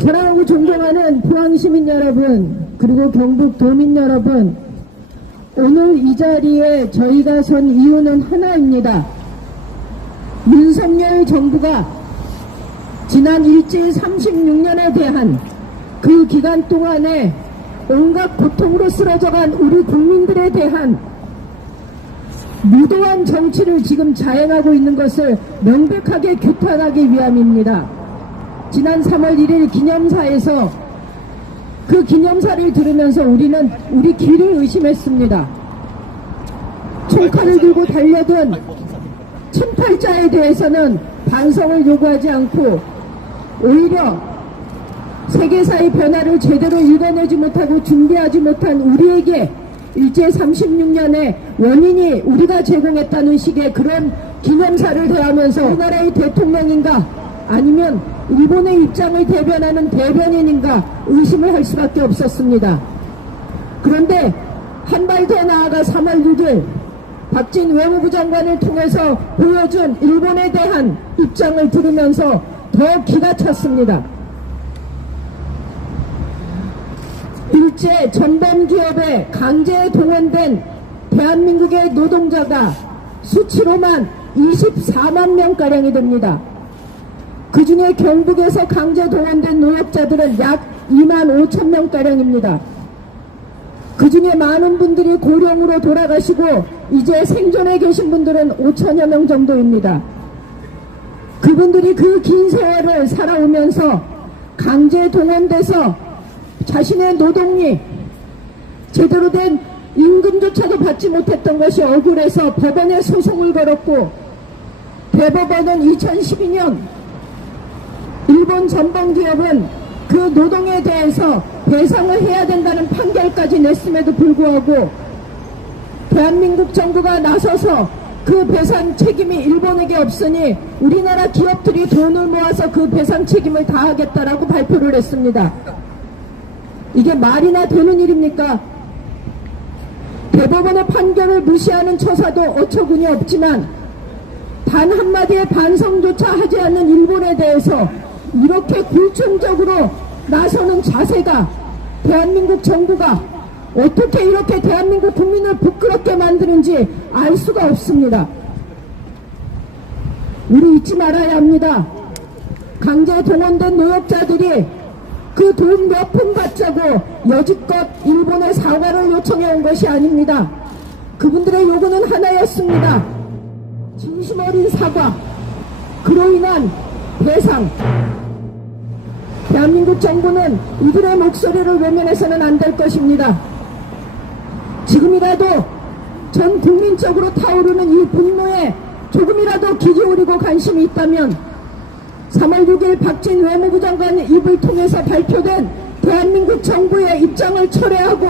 사랑하고 존경하는 포항시민 여러분, 그리고 경북 도민 여러분, 오늘 이 자리에 저희가 선 이유는 하나입니다. 윤석열 정부가 지난 일제 36년에 대한 그 기간 동안에 온갖 고통으로 쓰러져간 우리 국민들에 대한 무도한 정치를 지금 자행하고 있는 것을 명백하게 규탄하기 위함입니다. 지난 3월 1일 기념사에서 그 기념사를 들으면서 우리는 우리 귀를 의심했습니다. 총칼을 들고 달려든 침탈자에 대해서는 반성을 요구하지 않고 오히려 세계사의 변화를 제대로 읽어내지 못하고 준비하지 못한 우리에게 일제 36년의 원인이 우리가 제공했다는 식의 그런 기념사를 대하면서 우리나라의 대통령인가 아니면 일본의 입장을 대변하는 대변인인가 의심을 할 수밖에 없었습니다. 그런데 한 발 더 나아가 3월 6일 박진 외무부 장관을 통해서 보여준 일본에 대한 입장을 들으면서 더 기가 찼습니다. 일제 전범 기업에 강제에 동원된 대한민국의 노동자가 수치로만 24만 명가량이 됩니다. 그 중에 경북에서 강제 동원된 노역자들은 약 2만 5천 명가량입니다. 그 중에 많은 분들이 고령으로 돌아가시고 이제 생존해 계신 분들은 5천여 명 정도입니다. 그분들이 그 긴 세월을 살아오면서 강제 동원돼서 자신의 노동이 제대로 된 임금조차도 받지 못했던 것이 억울해서 법원에 소송을 걸었고 대법원은 2012년 일본 전범기업은 그 노동에 대해서 배상을 해야 된다는 판결까지 냈음에도 불구하고 대한민국 정부가 나서서 그 배상 책임이 일본에게 없으니 우리나라 기업들이 돈을 모아서 그 배상 책임을 다하겠다라고 발표를 했습니다. 이게 말이나 되는 일입니까? 대법원의 판결을 무시하는 처사도 어처구니 없지만 단 한마디의 반성조차 하지 않는 일본에 대해서 이렇게 굴종적으로 나서는 자세가 대한민국 정부가 어떻게 이렇게 대한민국 국민을 부끄럽게 만드는지 알 수가 없습니다. 우리 잊지 말아야 합니다. 강제 동원된 노역자들이 그 돈 몇 푼 받자고 여지껏 일본에 사과를 요청해 온 것이 아닙니다. 그분들의 요구는 하나였습니다. 진심 어린 사과, 그로 인한 배상. 대한민국 정부는 이들의 목소리를 외면해서는 안 될 것입니다. 지금이라도 전 국민적으로 타오르는 이 분노에 조금이라도 귀 기울이고 관심이 있다면 3월 6일 박진 외무부 장관의 입을 통해서 발표된 대한민국 정부의 입장을 철회하고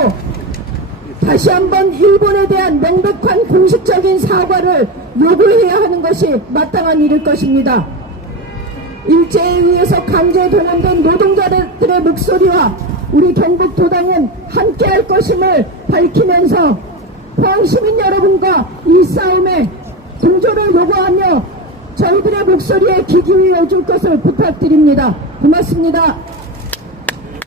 다시 한번 일본에 대한 명백한 공식적인 사과를 요구해야 하는 것이 마땅한 일일 것입니다. 일제에 의해서 강제 동원된 노동자들의 목소리와 우리 경북도당은 함께할 것임을 밝히면서 포항시민 여러분과 이 싸움에 동조를 요구하며 저희들의 목소리에 귀 기울여 줄 것을 부탁드립니다. 고맙습니다.